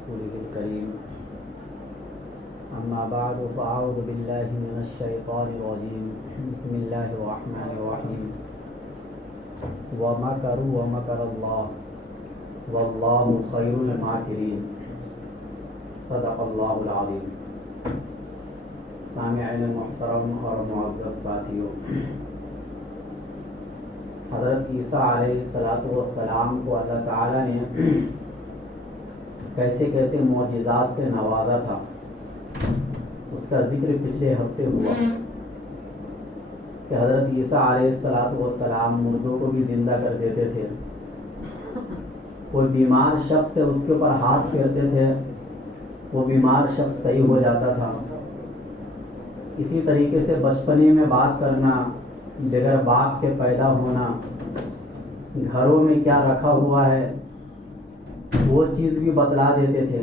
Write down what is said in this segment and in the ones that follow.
رسوله الكريم أما بعد فأعوذ بالله من الشيطان الرجيم بسم الله الرحمن الرحيم ومكروا ومكر الله والله خير الماكرين صدق الله العظيم. سامعین محترم اور معزز ساتھیوں، حضرت عیسیٰ علیہ السلام کو اللہ تعالیٰ نے کیسے کیسے معجزات سے نوازا تھا، اس کا ذکر پچھلے ہفتے ہوا کہ حضرت عیسیٰ علیہ السلام مردوں کو بھی زندہ کر دیتے تھے، کوئی بیمار شخص سے اس کے اوپر ہاتھ پھیرتے تھے، وہ بیمار شخص صحیح ہو جاتا تھا. اسی طریقے سے بچپنے میں بات کرنا، بغیر باپ کے پیدا ہونا، گھروں میں کیا رکھا ہوا ہے وہ چیز بھی بتلا دیتے تھے.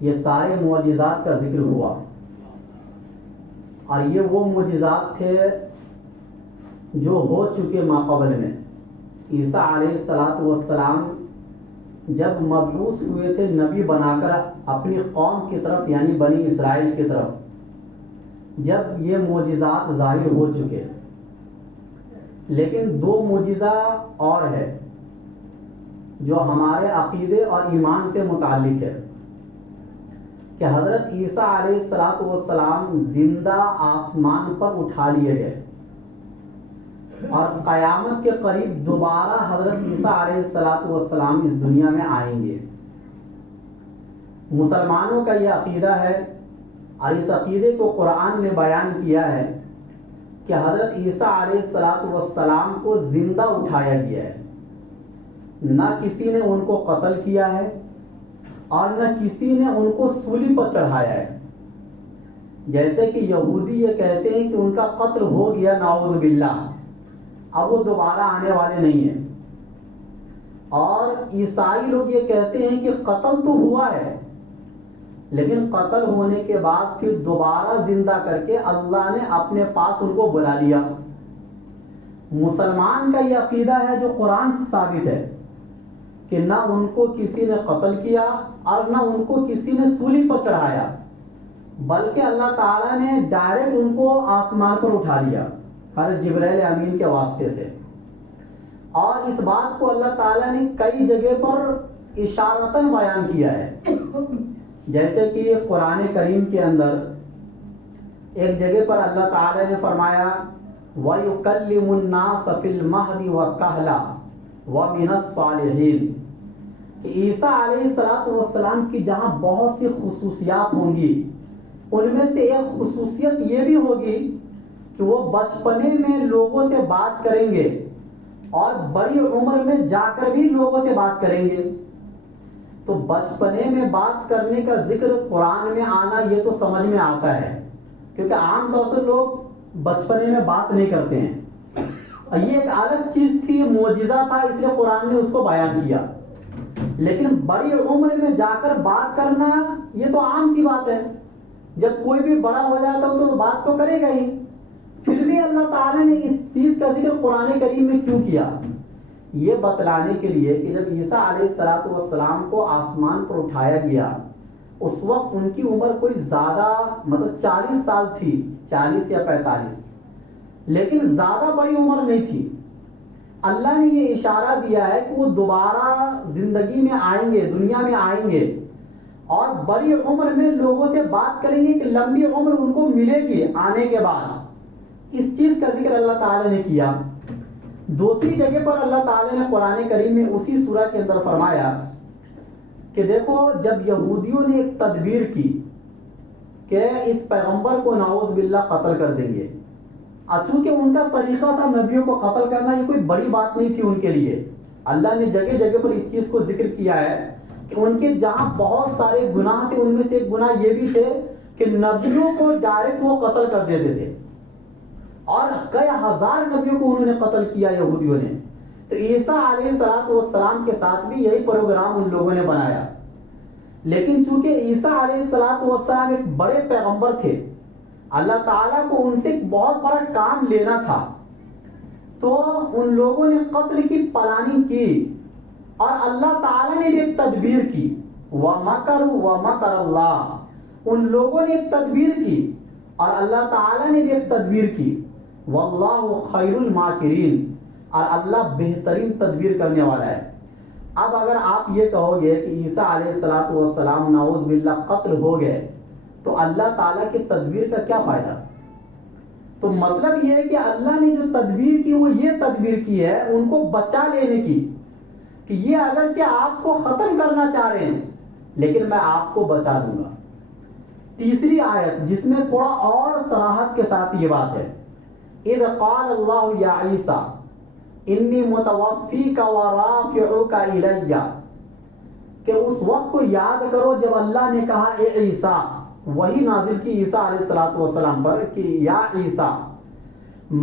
یہ سارے معجزات کا ذکر ہوا، اور یہ وہ معجزات تھے جو ہو چکے ماقبل میں. عیسیٰ علیہ السلام جب مبعوث ہوئے تھے نبی بنا کر اپنی قوم کی طرف یعنی بنی اسرائیل کی طرف، جب یہ معجزات ظاہر ہو چکے. لیکن دو معجزہ اور ہے جو ہمارے عقیدے اور ایمان سے متعلق ہے کہ حضرت عیسیٰ علیہ السلام زندہ آسمان پر اٹھا لیے گئے، اور قیامت کے قریب دوبارہ حضرت عیسیٰ علیہ السلام اس دنیا میں آئیں گے. مسلمانوں کا یہ عقیدہ ہے، اور اس عقیدے کو قرآن نے بیان کیا ہے کہ حضرت عیسیٰ علیہ السلام کو زندہ اٹھایا گیا ہے. نہ کسی نے ان کو قتل کیا ہے اور نہ کسی نے ان کو سولی پر چڑھایا ہے. جیسے کہ یہودی یہ کہتے ہیں کہ ان کا قتل ہو گیا نعوذ باللہ، اب وہ دوبارہ آنے والے نہیں ہیں. اور عیسائی لوگ یہ کہتے ہیں کہ قتل تو ہوا ہے، لیکن قتل ہونے کے بعد پھر دوبارہ زندہ کر کے اللہ نے اپنے پاس ان کو بلا لیا. مسلمان کا یہ عقیدہ ہے جو قرآن سے ثابت ہے کہ نہ ان کو کسی نے قتل کیا اور نہ ان کو کسی نے سولی پر چڑھایا، بلکہ اللہ تعالیٰ نے ڈائریکٹ ان کو آسمان پر اٹھا لیا حضرت جبرائیل امین کے واسطے سے. اور اس بات کو اللہ تعالیٰ نے کئی جگہ پر اشارتاً بیان کیا ہے. جیسے کہ قرآن کریم کے اندر ایک جگہ پر اللہ تعالیٰ نے فرمایا وَيُكَلِّمُ النَّاسَ فِي الْمَهْدِ وَكَهْلًا وَمِنَ الصَّالِحِينَ، کہ عیسیٰ علیہ السلام کی جہاں بہت سی خصوصیات ہوں گی، ان میں سے ایک خصوصیت یہ بھی ہوگی کہ وہ بچپنے میں لوگوں سے بات کریں گے اور بڑی عمر میں جا کر بھی لوگوں سے بات کریں گے. تو بچپنے میں بات کرنے کا ذکر قرآن میں آنا یہ تو سمجھ میں آتا ہے، کیونکہ عام طور سے لوگ بچپنے میں بات نہیں کرتے ہیں. یہ ایک الگ چیز تھی، معجزہ تھا، اس لیے قرآن نے اس کو بیان کیا. لیکن بڑی عمر میں جا کر بات کرنا یہ تو عام سی بات ہے، جب کوئی بھی بڑا ہو جاتا ہو تو بات تو کرے گا ہی. پھر بھی اللہ تعالیٰ نے اس چیز کا ذکر قرآن کریم میں کیوں کیا؟ یہ بتلانے کے لیے کہ جب عیسیٰ علیہ السلام کو آسمان پر اٹھایا گیا اس وقت ان کی عمر کوئی زیادہ 40 سال تھی، 40 یا 45، لیکن زیادہ بڑی عمر نہیں تھی. اللہ نے یہ اشارہ دیا ہے کہ وہ دوبارہ زندگی میں آئیں گے، دنیا میں آئیں گے، اور بڑی عمر میں لوگوں سے بات کریں گے کہ لمبی عمر ان کو ملے گی آنے کے بعد. اس چیز کا ذکر اللہ تعالیٰ نے کیا. دوسری جگہ پر اللہ تعالیٰ نے قرآن کریم میں اسی سورہ کے اندر فرمایا کہ دیکھو جب یہودیوں نے ایک تدبیر کی کہ اس پیغمبر کو نعوذ باللہ قتل کر دیں گے، چونکہ ان کا طریقہ تھا نبیوں کو قتل کرنا، یہ کوئی بڑی بات نہیں تھی ان کے لیے. اللہ نے جگہ جگہ پر اس چیز کو ذکر کیا ہے کہ ان کے جہاں بہت سارے گناہ تھے ان میں سے ایک گناہ یہ بھی تھے کہ نبیوں کو ڈائریکٹ وہ قتل کر دیتے تھے، اور کئی ہزار نبیوں کو انہوں نے قتل کیا یہودیوں نے. تو عیسیٰ علیہ السلام کے ساتھ بھی یہی پروگرام ان لوگوں نے بنایا. لیکن چونکہ عیسیٰ علیہ السلام ایک بڑے پیغمبر تھے، اللہ تعالیٰ کو ان سے ایک بہت بڑا کام لینا تھا، تو ان لوگوں نے قتل کی پلاننگ کی، اور اللہ تعالیٰ نے بھی ایک تدبیر کی وَمَكَرُوا وَمَكَرَ اللَّهُ، ان لوگوں نے ایک تدبیر کی اور اللہ تعالیٰ نے بھی ایک تدبیر کی. وَاللَّهُ خَيْرُ الْمَاكِرِينَ، اور اللہ بہترین تدبیر کرنے والا ہے. اب اگر آپ یہ کہو گے کہ عیسیٰ علیہ السلام نعوذ باللہ قتل ہو گئے تو اللہ تعالیٰ کی تدبیر کا کیا فائدہ؟ تو مطلب یہ ہے کہ اللہ نے جو تدبیر کی وہ یہ تدبیر کی ہے ان کو بچا لینے کی، کہ یہ اگرچہ آپ کو ختم کرنا چاہ رہے ہیں لیکن میں آپ کو بچا دوں گا. تیسری آیت جس میں تھوڑا اور صراحت کے ساتھ یہ بات ہے، اذ قال اللہ یا عیسیٰ انی متوفیک ورافعک الی، کہ اس وقت کو یاد کرو جب اللہ نے کہا اے عیسیٰ، وہی نازل کی عیسیٰ علیہ السلام پر کہ یا عیسیٰ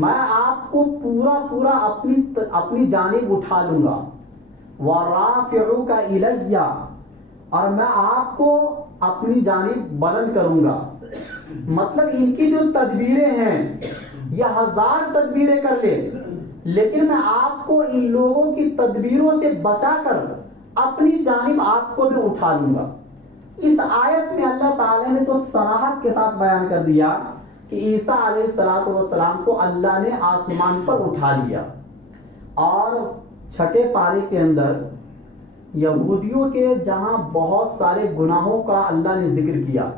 میں آپ کو پورا اپنی جانب اٹھا لوں گا، ورافعک الی، اور میں آپ کو اپنی جانب بلند کروں گا. مطلب ان کی جو تدبیریں ہیں یہ 1000 تدبیریں کر لے لیکن میں آپ کو ان لوگوں کی تدبیروں سے بچا کر اپنی جانب آپ کو بھی اٹھا لوں گا. اس آیت میں اللہ تعالیٰ نے تو صراحت کے ساتھ بیان کر دیا کہ عیسیٰ علیہ السلام کو اللہ نے آسمان پر اٹھا لیا. اور چھٹے پارے کے اندر یہودیوں کے جہاں بہت سارے گناہوں کا اللہ نے ذکر کیا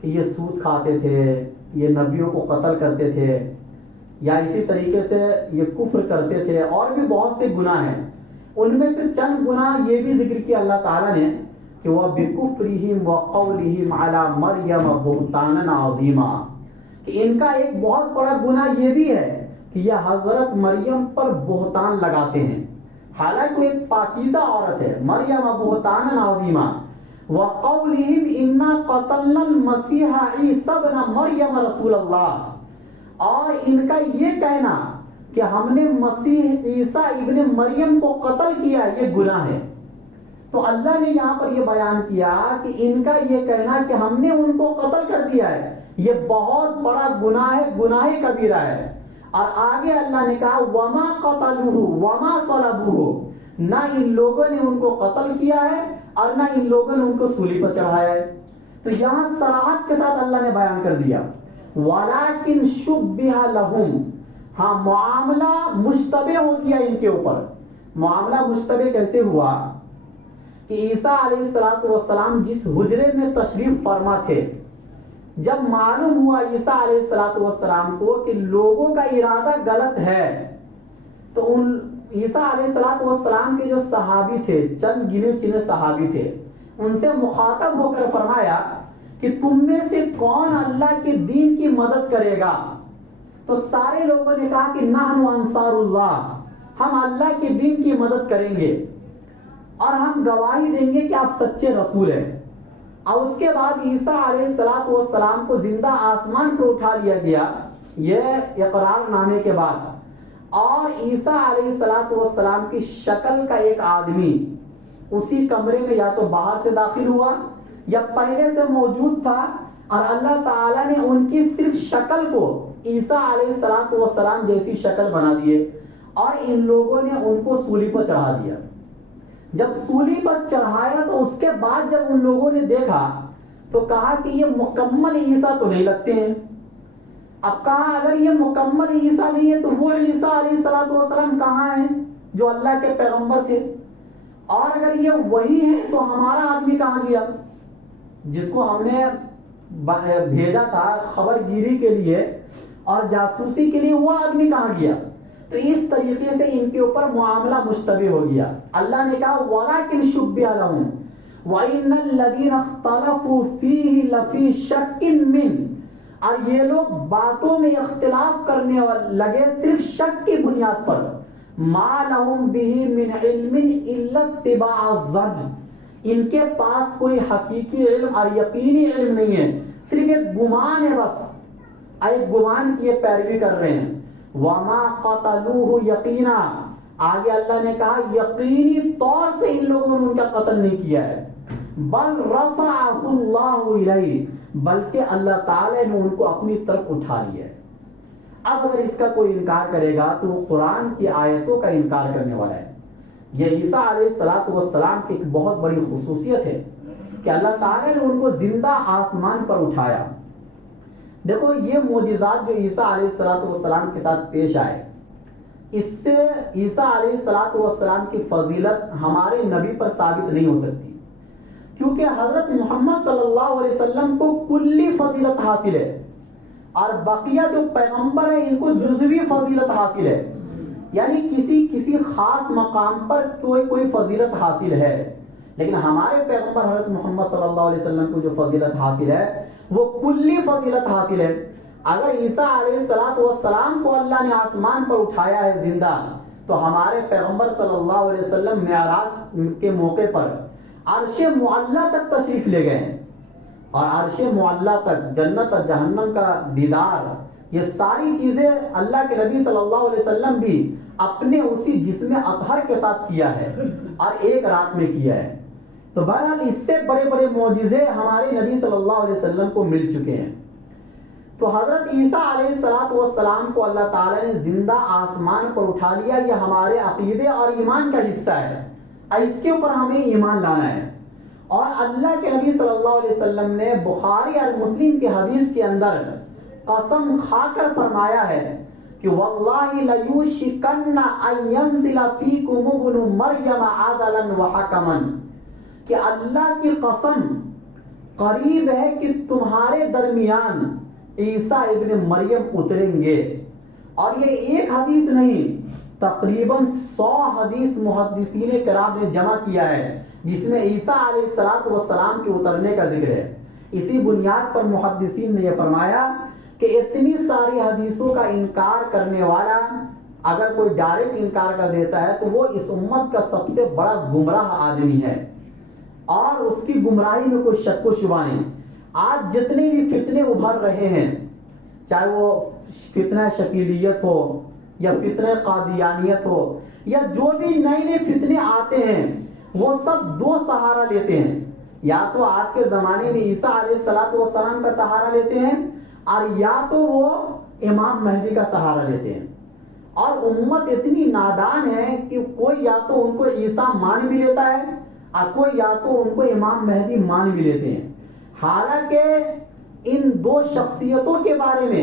کہ یہ سود کھاتے تھے، یہ نبیوں کو قتل کرتے تھے، یا اسی طریقے سے یہ کفر کرتے تھے، اور بھی بہت سے گناہ ہیں. ان میں سے چند گناہ یہ بھی ذکر کیا اللہ تعالیٰ نے کہ وہ بِكُفْرِهِمْ وَقَوْلِهِمْ عَلَى مَرْيَمَ بُهْتَانًا عَظِيمًا، کہ ان کا ایک بہت بڑا گناہ یہ بھی ہے کہ یہ حضرت مریم پر بہتان لگاتے ہیں، حالانکہ وہ ایک پاکیزہ عورت ہے. مریم بہتانا عظیما، وقولہم انا قتلنا المسیح عیسی ابن مریم رسول اللہ، اور ان کا یہ کہنا کہ ہم نے مسیح عیسیٰ ابن مریم کو قتل کیا یہ گناہ ہے. تو اللہ نے یہاں پر یہ بیان کیا کہ ان کا یہ کہنا کہ ہم نے ان کو قتل کر دیا ہے یہ بہت بڑا گناہ ہے، گناہ کبیرہ ہے. اور آگے اللہ نے کہا وما قتلوہ وما صلبوہ، نہ ان لوگوں نے ان کو قتل کیا ہے اور نہ ان لوگوں نے ان کو سولی پر چڑھایا ہے. تو یہاں صراحت کے ساتھ اللہ نے بیان کر دیا وَلَكِنْ شُبِّهَ لَهُمْ، ہاں معاملہ مشتبہ ہو گیا ان کے اوپر. معاملہ مشتبہ کیسے ہوا کہ عیسیٰ علیہ السلام جس حجرے میں تشریف فرما تھے، جب معلوم ہوا عیسیٰ علیہ السلام کو کہ لوگوں کا ارادہ غلط ہے، تو ان عیسیٰ علیہ السلام کے جو صحابی تھے، چند گنے چنے صحابی تھے، ان سے مخاطب ہو کر فرمایا کہ تم میں سے کون اللہ کے دین کی مدد کرے گا؟ تو سارے لوگوں نے کہا کہ نحن انصار اللہ، ہم اللہ کے دین کی مدد کریں گے اور ہم گواہی دیں گے کہ آپ سچے رسول ہیں. اور اس کے بعد عیسیٰ علیہ السلام کو زندہ آسمان پر اٹھا لیا گیا یہ اقرار نامے کے بعد. اور عیسیٰ علیہ السلام کی شکل کا ایک آدمی اسی کمرے میں یا تو باہر سے داخل ہوا یا پہلے سے موجود تھا، اور اللہ تعالیٰ نے ان کی صرف شکل کو عیسیٰ علیہ السلام جیسی شکل بنا دیے اور ان لوگوں نے ان کو سولی پر چڑھا دیا. جب سولی پر چڑھایا تو اس کے بعد جب ان لوگوں نے دیکھا تو کہا کہ یہ مکمل عیسیٰ تو نہیں لگتے ہیں. اب کہا اگر یہ مکمل عیسیٰ نہیں ہے تو وہ عیسیٰ علیہ السلام کہاں ہیں جو اللہ کے پیغمبر تھے؟ اور اگر یہ وہی ہیں تو ہمارا آدمی کہاں گیا جس کو ہم نے بھیجا تھا خبر گیری کے لیے اور جاسوسی کے لیے، وہ آدمی کہاں گیا؟ تو اس طریقے سے ان کے اوپر معاملہ مشتبہ ہو گیا. اللہ نے کہا وَلَكِنْ شُبِّهَ لَهُمْ وَإِنَّ الَّذِينَ اخْتَلَفُوا فِيهِ لَفِي شَكٍّ مِّنْهُ، اور یہ لوگ باتوں میں اختلاف کرنے لگے صرف شک کی بنیاد پر. مَا لَهُمْ بِهِ مِنْ عِلْمٍ إِلَّا اتِّبَاعَ الظَّنِّ، ان کے پاس کوئی حقیقی علم اور یقینی علم نہیں ہے، صرف ایک گمان ہے، بس ایک گمان کی پیروی کر رہے ہیں. وَمَا قَتَلُوهُ يَقِينًا، آگے اللہ نے کہا یقینی طور سے ان لوگوں نے ان کا قتل نہیں کیا ہے. بَلْ رَفَعَهُ اللَّهُ إِلَيْهِ، بلکہ اللہ تعالی نے ان کو اپنی طرف اٹھا لیا ہے. اب اگر اس کا کوئی انکار کرے گا تو وہ قرآن کی آیتوں کا انکار کرنے والا ہے. یہ عیسیٰ علیہ السلام کی ایک بہت بڑی خصوصیت ہے کہ اللہ تعالیٰ نے ان کو زندہ آسمان پر اٹھایا. دیکھو یہ معجزات جو عیسیٰ علیہ السلام کے ساتھ پیش آئے، اس سے عیسیٰ علیہ السلام کی فضیلت ہمارے نبی پر ثابت نہیں ہو سکتی، کیونکہ حضرت محمد صلی اللہ علیہ وسلم کو کلی فضیلت حاصل ہے اور بقیہ جو پیغمبر ہیں ان کو جزوی فضیلت حاصل ہے، یعنی کسی خاص مقام پر کوئی فضیلت حاصل ہے. لیکن ہمارے پیغمبر حضرت محمد صلی اللہ علیہ وسلم کو جو فضیلت حاصل ہے وہ کلی فضیلت حاصل ہے. اگر عیسیٰ علیہ السلام کو اللہ نے آسمان پر اٹھایا ہے زندہ، تو ہمارے پیغمبر صلی اللہ علیہ وسلم معراج کے موقع پر عرش معلیٰ تک تشریف لے گئے ہیں، اور عرش معلیٰ تک جنت اور جہنم کا دیدار، یہ ساری چیزیں اللہ کے نبی صلی اللہ علیہ وسلم بھی اپنے اسی جسم اطہر کے ساتھ کیا ہے اور ایک رات میں کیا ہے. تو بہرحال اس سے بڑے بڑے معجزے ہمارے نبی صلی اللہ علیہ وسلم کو مل چکے ہیں. تو حضرت عیسیٰ علیہ السلام کو اللہ تعالیٰ نے زندہ آسمان پر اٹھا لیا، یہ ہمارے عقیدے اور ایمان کا حصہ ہے، اس کے اوپر ہمیں ایمان لانا ہے. اور اللہ کے نبی صلی اللہ علیہ وسلم نے بخاری اور مسلم کی حدیث کے اندر قسم کھا کر فرمایا ہے کہ واللہ لیوشکن ان ینزل فیکم ابن مریم عدلا وحکما، کہ اللہ کی قسم قریب ہے کہ تمہارے درمیان عیسیٰ ابن مریم اتریں گے. اور یہ ایک حدیث نہیں، تقریباً 100 حدیث محدثین کرام نے جمع کیا ہے جس میں عیسیٰ علیہ السلام کے اترنے کا ذکر ہے. اسی بنیاد پر محدثین نے یہ فرمایا کہ اتنی ساری حدیثوں کا انکار کرنے والا اگر کوئی ڈائریکٹ انکار کر دیتا ہے تو وہ اس امت کا سب سے بڑا گمراہ آدمی ہے، اور اس کی گمراہی میں کوئی شک و شبہ نہیں. آج جتنے بھی فتنے ابھر رہے ہیں، چاہے وہ فتنہ شکیلیت ہو یا فتنہ قادیانیت ہو یا جو بھی نئے فتنے آتے ہیں، وہ سب دو سہارا لیتے ہیں. یا تو آج کے زمانے میں عیسیٰ علیہ السلام کا سہارا لیتے ہیں، اور یا تو وہ امام مہدی کا سہارا لیتے ہیں. اور امت اتنی نادان ہے کہ کوئی یا تو ان کو عیسیٰ مان بھی لیتا ہے اور کوئی یا تو ان کو امام مہدی مان بھی لیتے ہیں. حالانکہ ان دو شخصیتوں کے بارے میں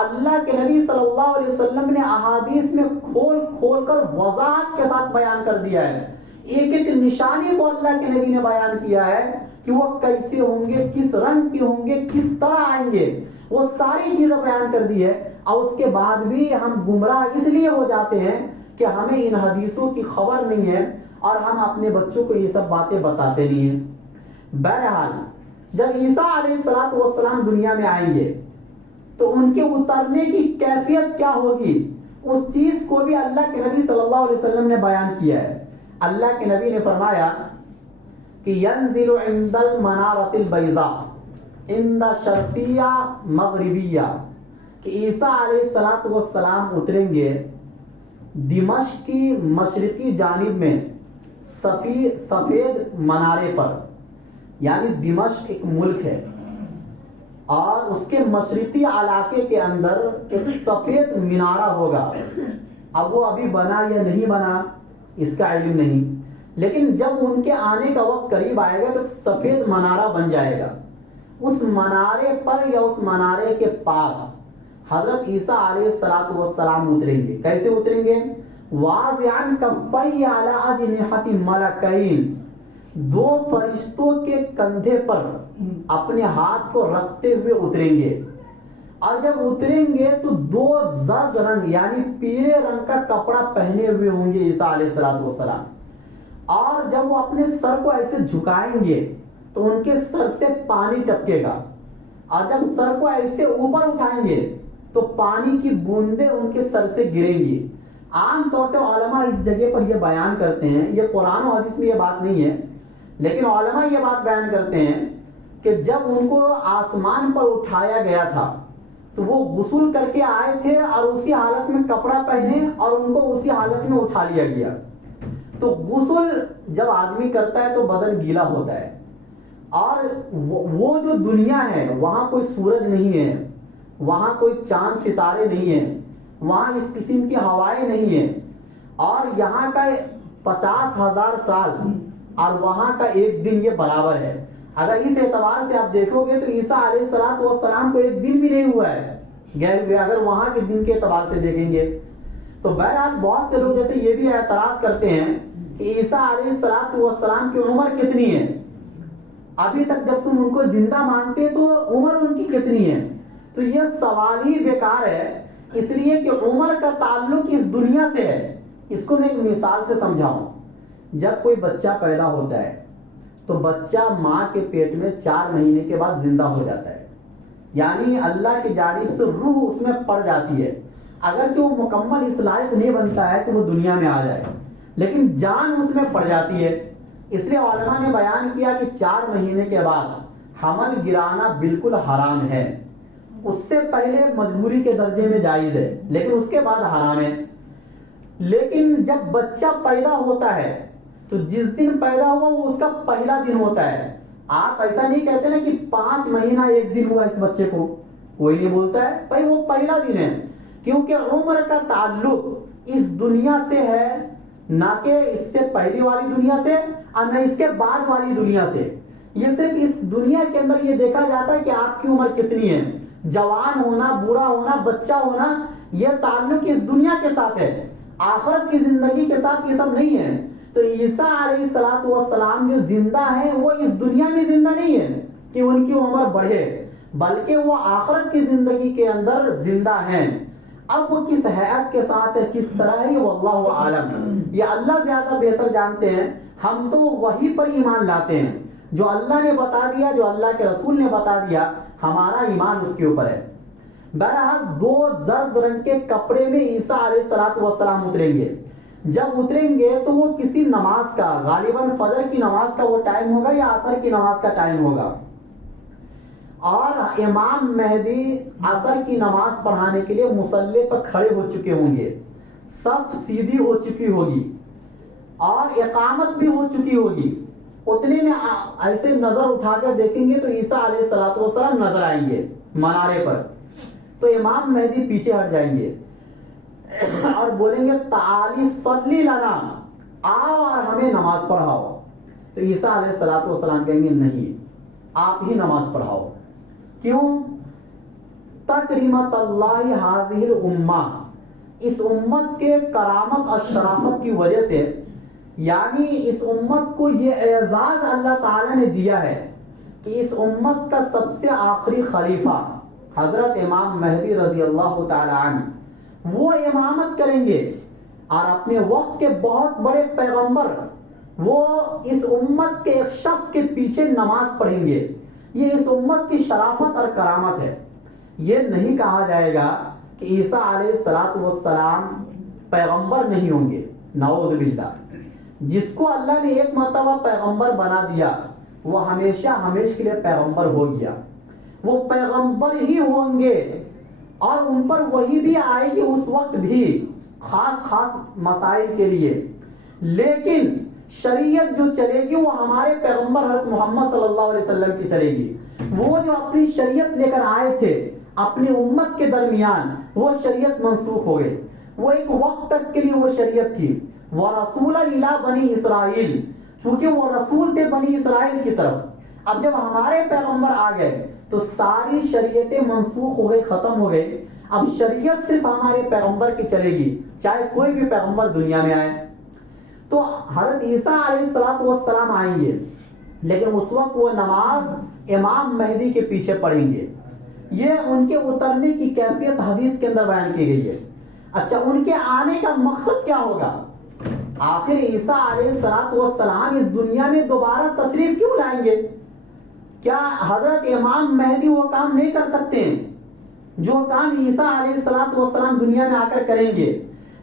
اللہ کے نبی صلی اللہ علیہ وسلم نے احادیث میں کھول کھول کر وضاحت کے ساتھ بیان کر دیا ہے. ایک ایک نشانی کو اللہ کے نبی نے بیان کیا ہے کہ وہ کیسے ہوں گے، کس رنگ کے ہوں گے، کس طرح آئیں گے، وہ ساری چیزیں بیان کر دی ہے. اور اس کے بعد بھی ہم گمراہ اس لیے ہو جاتے ہیں کہ ہمیں ان حدیثوں کی خبر نہیں ہے اور ہم اپنے بچوں کو یہ سب باتیں بتاتے نہیں ہیں. بہرحال جب عیسیٰ علیہ السلام دنیا میں آئیں گے تو ان کے اترنے کی کیفیت کیا ہوگی، اس چیز کو بھی اللہ کے نبی صلی اللہ علیہ وسلم نے بیان کیا ہے. اللہ کے نبی نے فرمایا کہ ینزل عند المنارۃ البیضاء عند شرقیہ مغربیہ، کہ عیسیٰ علیہ السلام اتریں گے دمشق کی مشرقی جانب میں سفید منارے پر. یعنی دمشق ایک ملک ہے اور اس کے مشرقی علاقے کے اندر ایک سفید منارہ ہوگا. اب وہ ابھی بنا یا نہیں بنا اس کا علم نہیں، لیکن جب ان کے آنے کا وقت قریب آئے گا تو سفید منارہ بن جائے گا. اس منارے پر یا اس منارے کے پاس حضرت عیسیٰ علیہ السلام اتریں گے. کیسے اتریں گے؟ واضعاً کفی علی اجنحۃ ملکین، دو فرشتوں کے کندھے پر اپنے ہاتھ کو رکھتے ہوئے اتریں گے. اور جب اتریں گے تو دو زرد رنگ یعنی پیلے رنگ کا کپڑا پہنے ہوئے ہوں گے عیسیٰ علیہ السلام. اور جب وہ اپنے سر کو ایسے جھکائیں گے تو ان کے سر سے پانی ٹپکے گا، اور جب سر کو ایسے اوپر اٹھائیں گے تو پانی کی بوندیں ان کے سر سے گریں گی. عام طور سے علماء اس جگہ پر یہ بیان کرتے ہیں، یہ قرآن و حدیث میں یہ بات نہیں ہے، لیکن علماء یہ بات بیان کرتے ہیں کہ جب ان کو آسمان پر اٹھایا گیا تھا تو وہ غسل کر کے آئے تھے اور اسی حالت میں کپڑا پہنے اور ان کو اسی حالت میں اٹھا لیا گیا. تو غسل جب آدمی کرتا ہے تو بدن گیلا ہوتا ہے، اور وہ جو دنیا ہے وہاں کوئی سورج نہیں ہے، وہاں کوئی چاند ستارے نہیں ہیں، وہاں اس قسم کی ہوائیں نہیں ہیں، اور یہاں کا 50,000 سال اور وہاں کا ایک دن یہ برابر ہے. اگر اس اعتبار سے آپ دیکھو گے تو عیسیٰ علیہ السلام کو ایک دن بھی نہیں ہوا ہے گئے ہوئے، اگر وہاں کے دن کے اعتبار سے دیکھیں گے تو بہرحال بہت سے لوگ جیسے یہ بھی اعتراض کرتے ہیں کہ عیسیٰ علیہ السلام کی عمر کتنی ہے، ابھی تک جب تم ان کو زندہ مانتے تو عمر ان کی کتنی ہے؟ تو یہ سوال ہی بیکار ہے، اس لیے کہ عمر کا تعلق اس دنیا سے ہے۔ اس کو میں ایک مثال سے سمجھاؤں، جب کوئی بچہ پیدا ہوتا ہے تو بچہ ماں کے پیٹ میں 4 مہینے کے بعد زندہ ہو جاتا ہے، یعنی اللہ کی جانب سے روح اس میں پڑ جاتی ہے، اگرچہ وہ مکمل اس لائق نہیں بنتا ہے کہ وہ دنیا میں آ جائے، لیکن جان اس میں پڑ جاتی ہے۔ اس لیے علماء نے بیان کیا کہ 4 مہینے کے بعد حمل گرانا بالکل حرام ہے، اس سے پہلے مجبوری کے درجے میں جائز ہے لیکن اس کے بعد حرام ہے۔ لیکن جب بچہ پیدا ہوتا ہے تو جس دن پیدا ہوا وہ اس کا پہلا دن ہوتا ہے۔ آپ ایسا نہیں کہتے نا کہ 5 مہینہ 1 دن ہوا اس بچے کو، کوئی نہیں بولتا ہے بھائی وہ پہلا دن ہے، کیونکہ عمر کا تعلق اس دنیا سے ہے، نہ کہ اس سے پہلی والی دنیا سے اور نہ اس کے بعد والی دنیا سے۔ یہ صرف اس دنیا کے اندر یہ دیکھا جاتا ہے کہ آپ کی عمر کتنی ہے، جوان ہونا، بوڑھا ہونا، بچہ ہونا، یہ تعلق اس دنیا کے ساتھ ہے، آخرت کی زندگی کے ساتھ یہ سب نہیں ہے۔ تو عیسیٰ علیہ السلام جو زندہ ہیں وہ اس دنیا میں زندہ نہیں ہے کہ ان کی عمر بڑھے، بلکہ وہ آخرت کی زندگی کے اندر زندہ ہیں۔ اب وہ کس حیات کے ساتھ ہے، کس طرح ہے، واللہ عالم، یہ اللہ زیادہ بہتر جانتے ہیں۔ ہم تو وہی پر ایمان لاتے ہیں، جو اللہ نے بتا دیا، جو اللہ کے رسول نے بتا دیا، ہمارا ایمان اس کے اوپر ہے۔ بہرحال 2 زرد رنگ کے کپڑے میں عیسیٰ علیہ السلام اتریں گے۔ جب اتریں گے تو وہ کسی نماز کا، غالباً فجر کی نماز کا وہ ٹائم ہوگا یا عصر کی نماز کا ٹائم ہوگا، اور امام مہدی عصر کی نماز پڑھانے کے لیے مصلی پر کھڑے ہو چکے ہوں گے، صف سیدھی ہو چکی ہوگی اور اقامت بھی ہو چکی ہوگی۔ اتنے میں ایسے نظر اٹھا کر دیکھیں گے تو عیسیٰ علیہ السلام نظر آئیں گے منارے پر، تو امام مہدی پیچھے ہٹ جائیں گے اور بولیں گے تعالی صلی لنا، آؤ اور ہمیں نماز پڑھاؤ۔ تو عیسیٰ علیہ السلام کہیں گے نہیں، آپ ہی نماز پڑھاؤ۔ کیوں؟ تکریمت اللہ ہذہ الامہ، اس امت کے کرامت اور شرافت کی وجہ سے، یعنی اس امت کو یہ اعزاز اللہ تعالی نے دیا ہے کہ اس امت کا سب سے آخری خلیفہ حضرت امام مہدی رضی اللہ تعالی عنہ وہ امامت کریں گے، اور اپنے وقت کے بہت بڑے پیغمبر وہ اس امت کے ایک شخص کے پیچھے نماز پڑھیں گے۔ یہ اس امت کی شرافت اور کرامت ہے۔ یہ نہیں کہا جائے گا کہ عیسیٰ علیہ السلام پیغمبر نہیں ہوں گے، نعوذ باللہ۔ جس کو اللہ نے ایک مرتبہ پیغمبر بنا دیا وہ ہمیشہ کے لیے پیغمبر ہو گیا، وہ پیغمبر ہی ہوں گے، اور ان پر وہی بھی آئے گی اس وقت بھی خاص مسائل کے لیے، لیکن شریعت جو چلے گی وہ ہمارے پیغمبر حضرت محمد صلی اللہ علیہ وسلم کی چلے گی۔ وہ جو اپنی شریعت لے کر آئے تھے اپنی امت کے درمیان، وہ شریعت منسوخ ہو گئی، وہ ایک وقت تک کے لیے وہ شریعت تھی۔ وَرَسُولًا إِلَىٰ بَنِي إِسْرَائِيل، چونکہ وہ رسول تھے بنی اسرائیل کی طرف۔ اب جب ہمارے پیغمبر آ گئے تو ساری شریعتیں منسوخ ہو گئی، ختم ہو گئی، اب شریعت صرف ہمارے پیغمبر کی چلے گی، چاہے کوئی بھی پیغمبر دنیا میں آئے۔ تو حضرت عیسیٰ علیہ السلام آئیں گے، لیکن اس وقت وہ نماز امام مہدی کے پیچھے پڑھیں گے۔ یہ ان کے اترنے کی کیفیت حدیث کے اندر بیان کی گئی ہے۔ اچھا، ان کے آنے کا مقصد کیا ہوگا؟ آخر عیسیٰ علیہ السلام اس دنیا میں دوبارہ تشریف کیوں لائیں گے؟ کیا حضرت امام مہدی وہ کام نہیں کر سکتے ہیں جو کام عیسیٰ علیہ السلام دنیا میں آ کر کریں گے؟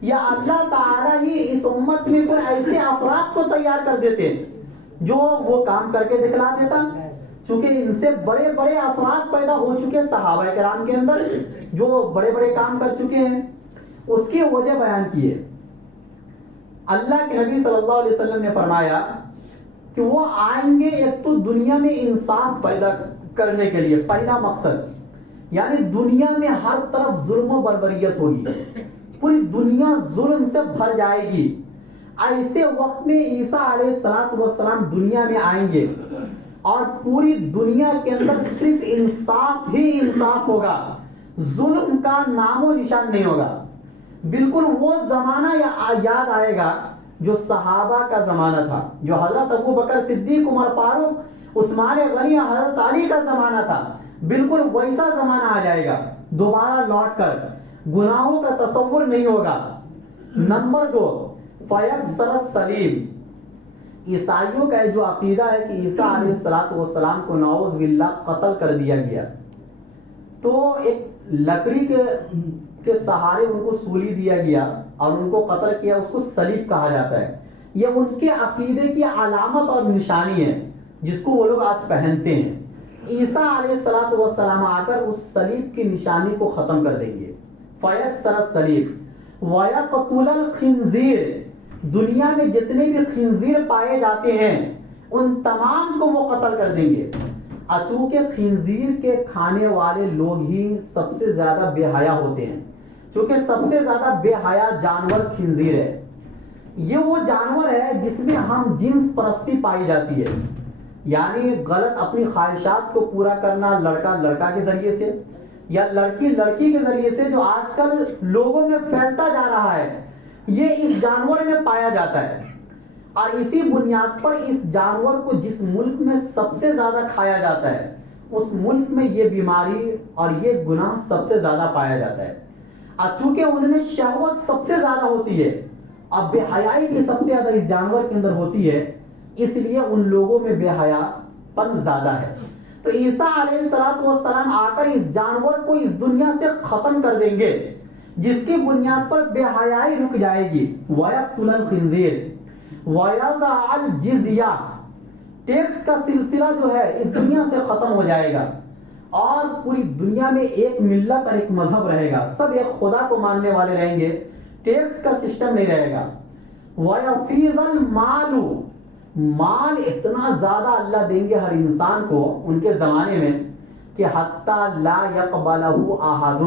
یا اللہ تعالیٰ ہی اس امت میں کوئی ایسے افراد کو تیار کر دیتے جو وہ کام کر کے دکھلا دیتا؟ چونکہ ان سے بڑے بڑے افراد پیدا ہو چکے صحابہ کرام کے اندر جو بڑے بڑے کام کر چکے ہیں، اس کی وجہ بیان کی ہے۔ اللہ کے نبی صلی اللہ علیہ وسلم نے فرمایا کہ وہ آئیں گے ایک تو دنیا میں انصاف پیدا کرنے کے لیے، پہلا مقصد، یعنی دنیا میں ہر طرف ظلم و بربریت ہوگی، پوری دنیا ظلم سے بھر جائے گی۔ ایسے وقت میں عیسیٰ علیہ السلام دنیا میں آئیں گے اور پوری دنیا کے اندر صرف انصاف ہی انصاف ہوگا، ظلم کا نام و نشان نہیں ہوگا۔ بالکل وہ زمانہ یاد آئے گا جو صحابہ کا زمانہ تھا، جو حضرت ابو بکر صدیق، عمر فاروق، عثمان غنی، حضرت علی کا زمانہ تھا، بالکل ویسا زمانہ آ جائے گا دوبارہ لوٹ کر، گناہوں کا تصور نہیں ہوگا۔ نمبر 2، فیکسر الصلیب، عیسائیوں کا جو عقیدہ ہے کہ عیسیٰ علیہ السلام کو نعوذ باللہ قتل کر دیا گیا، تو ایک لکڑی کے سہارے ان کو سولی دیا گیا اور ان کو قتل کیا، اس کو صلیب کہا جاتا ہے۔ یہ ان کے عقیدے کی علامت اور نشانی ہے جس کو وہ لوگ آج پہنتے ہیں۔ عیسیٰ علیہ السلام آ کر اس صلیب کی نشانی کو ختم کر دیں گے۔ فیکسر الصلیب ویقتل الخنزیر، دنیا میں جتنے بھی خنزیر پائے جاتے ہیں ان تمام کو وہ قتل کر دیں گے۔ چونکہ خنزیر کے کھانے والے لوگ ہی سب سے زیادہ بے حیا ہوتے ہیں، چونکہ سب سے زیادہ بے حیا جانور خنزیر ہے۔ یہ وہ جانور ہے جس میں ہم جنس پرستی پائی جاتی ہے، یعنی غلط اپنی خواہشات کو پورا کرنا، لڑکا لڑکا کے ذریعے سے یا لڑکی لڑکی کے ذریعے سے، جو آج کل لوگوں میں پھیلتا جا رہا ہے، یہ اس جانور میں پایا جاتا ہے۔ اور اسی بنیاد پر اس جانور کو جس ملک میں سب سے زیادہ کھایا جاتا ہے، اس ملک میں یہ بیماری اور یہ گناہ سب سے زیادہ پایا جاتا ہے۔ اور چونکہ ان میں شہوت سب سے زیادہ ہوتی ہے اور بے حیائی بھی سب سے زیادہ اس جانور کے اندر ہوتی ہے، اس لیے ان لوگوں میں بے حیا پن زیادہ ہے۔ تو عیسیٰ علیہ السلام آ کر اس جانور کو اس دنیا سے ختم کر دیں گے، جس کی بنیاد پر بے حیائی رک جائے گی۔ وَيَقْتُلَ الْخِنزِيرَ وَيَضَعَ الْجِزْيَةَ، ٹیکس کا سلسلہ جو ہے اس دنیا سے ختم ہو جائے گا، اور پوری دنیا میں ایک ملت اور ایک مذہب رہے گا، سب ایک خدا کو ماننے والے رہیں گے، ٹیکس کا سسٹم نہیں رہے گا۔ وَيَفِيضَ الْمَالُ، مال اتنا زیادہ اللہ دیں گے ہر انسان کو ان کے زمانے میں کہ حَتَّى لَا يَقْبَلَهُ أَحَدٌ،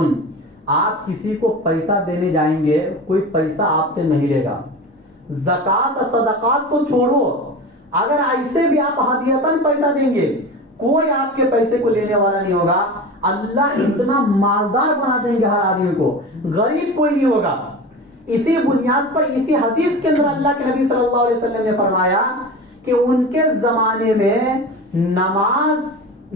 آپ کسی کو پیسہ دینے جائیں گے کوئی پیسہ آپ سے نہیں لے گا۔ زکوٰۃ صدقات تو چھوڑو، اگر ایسے بھی آپ ہدیتاً پیسہ دیں گے کوئی آپ کے پیسے کو لینے والا نہیں ہوگا۔ اللہ اتنا مالدار بنا دیں گے ہر آدمی کو، غریب کوئی نہیں ہوگا۔ اسی بنیاد پر اسی حدیث کے اندر اللہ کے نبی صلی اللہ علیہ وسلم نے فرمایا کہ ان کے زمانے میں نماز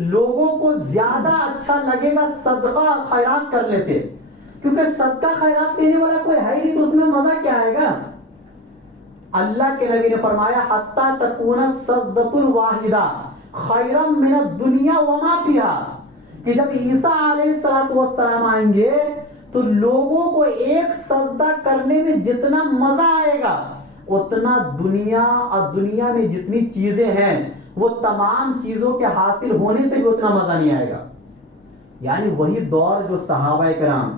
لوگوں کو زیادہ اچھا لگے گا صدقہ خیرات کرنے سے، کیونکہ صدقہ خیرات دینے والا کوئی ہے نہیں تو اس میں مزہ کیا آئے گا۔ اللہ کے نبی نے فرمایا حَتَّى تَكُونَ السَّجْدَةُ الْوَاحِدَةُ خَيْرًا مِنَ الدُّنْيَا وَمَا فِيهَا، کہ جب عیسیٰ علیہ السلام آئیں گے تو لوگوں کو ایک سجدہ کرنے میں جتنا مزہ آئے گا اتنا دنیا اور دنیا میں جتنی چیزیں ہیں وہ تمام چیزوں کے حاصل ہونے سے بھی اتنا مزہ نہیں آئے گا۔ یعنی وہی دور جو صحابہ کرام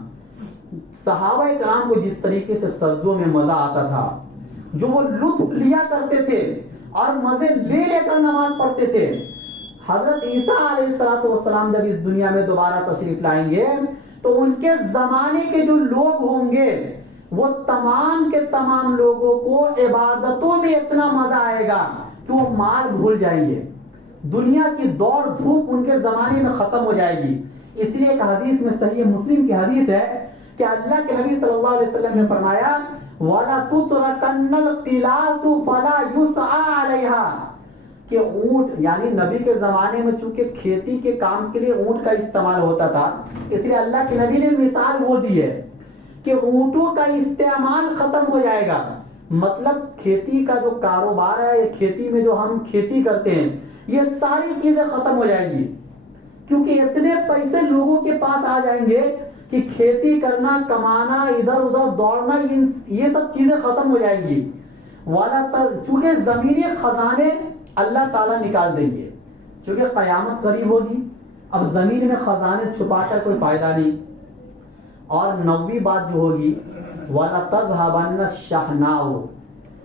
کو جس طریقے سے سجدوں میں مزہ آتا تھا، جو وہ لطف لیا کرتے تھے اور مزے لے لے کر نماز پڑھتے تھے، حضرت عیسیٰ علیہ السلام جب اس دنیا میں دوبارہ تشریف لائیں گے تو ان کے زمانے کے جو لوگ ہوں گے وہ تمام کے تمام لوگوں کو عبادتوں میں اتنا مزہ آئے گا کہ وہ مال بھول جائیں گے، دنیا کی دوڑ دھوپ ان کے زمانے میں ختم ہو جائے گی۔ اس لیے ایک حدیث میں صحیح مسلم کی حدیث ہے کہ اللہ کے نبی صلی اللہ علیہ وسلم نے فرمایا وَلَا تُتْرَكَنَّ الْقِلَاسُ فَلَا يُسْعَى عَلَيْهَا، کہ اونٹ، یعنی نبی کے زمانے میں چونکہ کھیتی کے کام کے لیے اونٹ کا استعمال ہوتا تھا، اس لیے اللہ کے نبی نے مثال وہ دی ہے کہ اونٹوں کا استعمال ختم ہو جائے گا۔ مطلب کھیتی کا جو کاروبار ہے یا کھیتی میں جو ہم کھیتی کرتے ہیں یہ ساری چیزیں ختم ہو جائیں گی، کیونکہ اتنے پیسے لوگوں کے پاس آ جائیں گے کہ کھیتی کرنا، کمانا، ادھر ادھر دوڑنا، یہ سب چیزیں ختم ہو جائیں گی۔ چونکہ زمینی خزانے اللہ تعالیٰ نکال دیں گے، چونکہ قیامت قریب ہوگی، اب زمین میں خزانے چھپا کر کوئی فائدہ نہیں۔ اور 9ویں بات جو ہوگی وَلَتَذْهَبَنَّ الشَّحْنَاءُ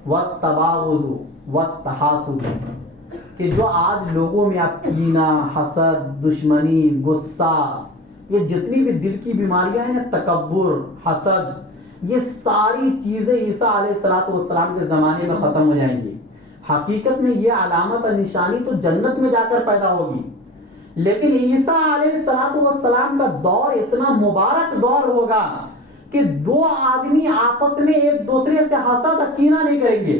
وَالتَّبَاغُضُ وَالتَّحَاسُدُ، کہ جو آج لوگوں میں آپ کینہ، حسد، دشمنی، غصہ، یہ جتنی بھی دل کی بیماریاں ہیں نا، تکبر، حسد، یہ ساری چیزیں عیسیٰ علیہ السلام کے زمانے میں ختم ہو جائیں گی۔ حقیقت میں یہ علامت اور نشانی تو جنت میں جا کر پیدا ہوگی، لیکن عیسیٰ علیہ السلام کا دور اتنا مبارک دور ہوگا کہ دو آدمی آپس میں ایک دوسرے سے حسد اور کینہ نہیں کریں گے۔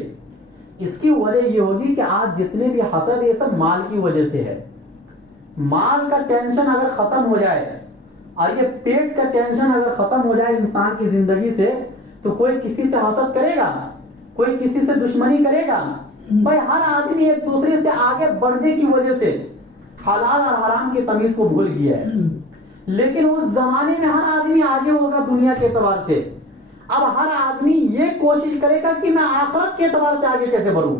اس کی وجہ یہ ہوگی کہ آج جتنے بھی حسد یہ سب مال کی وجہ سے ہے۔ مال کا ٹینشن اگر ختم ہو جائے اور یہ پیٹ کا ٹینشن اگر ختم ہو جائے انسان کی زندگی سے، تو کوئی کسی سے حسد کرے گا؟ کوئی کسی سے دشمنی کرے گا؟ بھائی ہر آدمی ایک دوسرے سے آگے بڑھنے کی وجہ سے حلال اور حرام کی تمیز کو بھول گیا ہے۔ لیکن اس زمانے میں ہر آدمی آگے ہوگا دنیا کے اعتبار سے، اب ہر آدمی یہ کوشش کرے گا کہ میں آخرت کے اعتبار سے آگے کیسے بڑھوں۔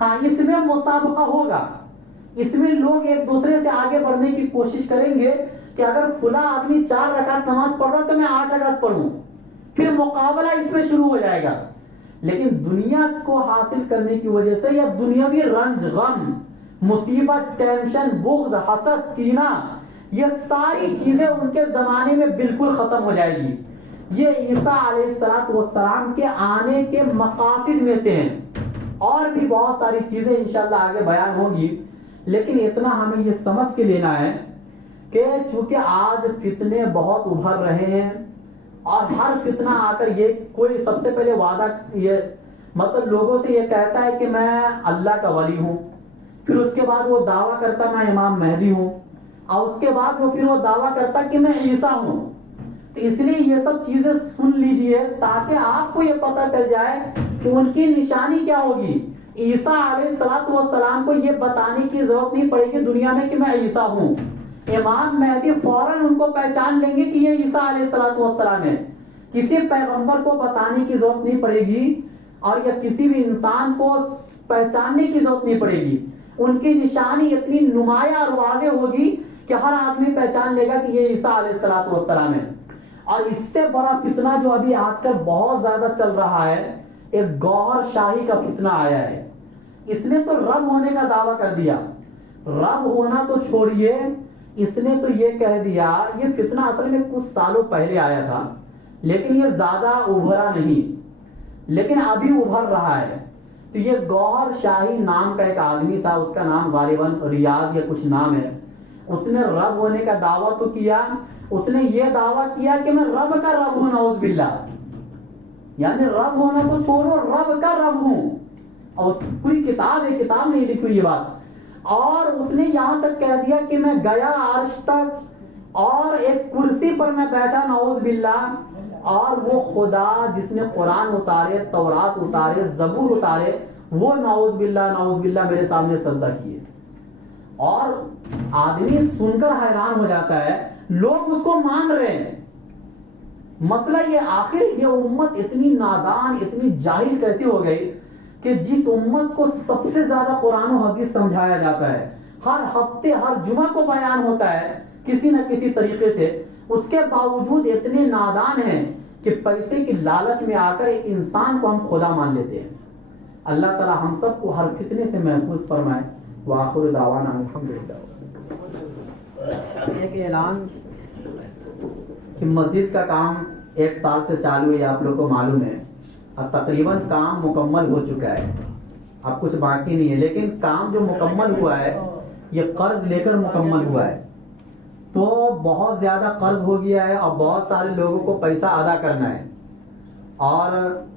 ہاں، اس میں مسابقہ ہوگا، اس میں لوگ ایک دوسرے سے آگے بڑھنے کی کوشش کریں گے کہ اگر فلاں آدمی 4 رکعت نماز پڑھ رہا تو میں 8 رکعت پڑھوں، پھر مقابلہ اس میں شروع ہو جائے گا۔ لیکن دنیا کو حاصل کرنے کی وجہ سے یا دنیاوی رنج، غم، مصیبت، ٹینشن، بغض، حسد، کینہ، یہ ساری چیزیں ان کے زمانے میں بالکل ختم ہو جائے گی۔ یہ عیسیٰ علیہ السلام کے آنے کے مقاصد میں سے ہیں، اور بھی بہت ساری چیزیں انشاءاللہ آگے بیان ہوگی، لیکن اتنا ہمیں یہ سمجھ کے لینا ہے کہ چونکہ آج فتنے بہت ابھر رہے ہیں، اور ہر فتنہ آ کر یہ کوئی سب سے پہلے وعدہ یہ مطلب لوگوں سے یہ کہتا ہے کہ میں اللہ کا ولی ہوں، پھر اس کے بعد وہ دعویٰ کرتا میں امام مہدی ہوں، اور اس کے بعد وہ دعویٰ کرتا کہ میں عیسیٰ ہوں۔ تو اس لیے یہ سب چیزیں سن لیجئے تاکہ آپ کو یہ پتہ چل جائے کہ ان کی نشانی کیا ہوگی۔ عیسیٰ علیہ السلام کو یہ بتانے کی ضرورت نہیں پڑے گی دنیا میں کہ میں عیسیٰ ہوں، امام مہدی فوراً ان کو پہچان لیں گے کہ یہ عیسیٰ علیہ السلام ہے۔ کسی پیغمبر کو بتانے کی ضرورت نہیں پڑے گی، اور یا کسی بھی انسان کو پہچاننے کی ضرورت نہیں پڑے گی۔ ان کی نشانی اتنی نمایاں اور واضح ہوگی کہ ہر آدمی پہچان لے گا کہ یہ عیسیٰ علیہ السلام ہے۔ اور اس سے بڑا فتنہ جو ابھی آج کل بہت زیادہ چل رہا ہے، ایک گوہر شاہی کا فتنہ آیا ہے۔ اس نے تو رب ہونے کا دعویٰ کر دیا، رب ہونا تو چھوڑیے، اس نے تو یہ کہہ دیا، یہ فتنہ اصل میں کچھ سالوں پہلے آیا تھا لیکن یہ زیادہ ابھرا نہیں، لیکن ابھی ابھر رہا ہے۔ تو یہ گوہر شاہی نام کا ایک آدمی تھا، اس کا نام غالباً ریاض یا کچھ نام ہے۔ اس نے رب ہونے کا دعویٰ تو کیا، اس نے یہ دعویٰ کیا کہ میں رب کا رب ہوں، نعوذ باللہ، یعنی رب ہونا تو چھوڑو، رب کا رب ہوں۔ اور اس پوری کتاب ہے، کتاب میں لکھی ہوئی یہ بات۔ اور اس نے یہاں تک کہہ دیا کہ میں گیا عرش تک اور ایک کرسی پر میں بیٹھا، نعوذ باللہ، اور وہ خدا جس نے قرآن اتارے، تورات اتارے، زبور اتارے، وہ نعوذ باللہ میرے سامنے سجدہ کیے۔ اور آدمی سن کر حیران ہو جاتا ہے، لوگ اس کو مان رہے ہیں۔ مسئلہ یہ آخر یہ امت اتنی نادان، اتنی جاہل کیسے ہو گئی کہ جس امت کو سب سے زیادہ قرآن و حدیث سمجھایا جاتا ہے، ہر ہفتے ہر جمعہ کو بیان ہوتا ہے کسی نہ کسی طریقے سے، اس کے باوجود اتنے نادان ہیں کہ پیسے کی لالچ میں آ کر ایک انسان کو ہم خدا مان لیتے ہیں۔ اللہ تعالی ہم سب کو ہر فتنے سے محفوظ فرمائے۔ وآخر دعوانا الحمدللہ۔ ایک اعلان کہ مسجد کا کام 1 سال سے چالو ہے، آپ لوگ کو معلوم ہے، اب تقریباً کام مکمل ہو چکا ہے، اب کچھ باقی نہیں ہے، لیکن کام جو مکمل ہوا ہے یہ قرض لے کر مکمل ہوا ہے، تو بہت زیادہ قرض ہو گیا ہے اور بہت سارے لوگوں کو پیسہ ادا کرنا ہے، اور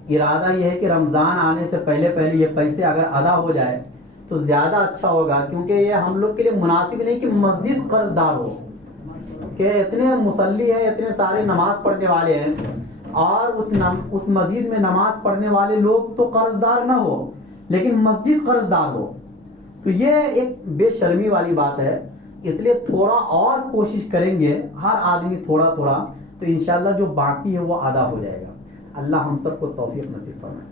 ارادہ یہ ہے کہ رمضان آنے سے پہلے یہ پیسے اگر ادا ہو جائے تو زیادہ اچھا ہوگا، کیونکہ یہ ہم لوگ کے لیے مناسب نہیں کہ مسجد قرض دار ہو، کہ اتنے مصلی ہیں، اتنے سارے نماز پڑھنے والے ہیں، اور اس مسجد میں نماز پڑھنے والے لوگ تو قرض دار نہ ہو لیکن مسجد قرض دار ہو، تو یہ ایک بے شرمی والی بات ہے۔ اس لیے تھوڑا اور کوشش کریں گے ہر آدمی تھوڑا تھوڑا، تو انشاءاللہ جو باقی ہے وہ ادا ہو جائے گا۔ اللہ ہم سب کو توفیق نصیب فرمائے۔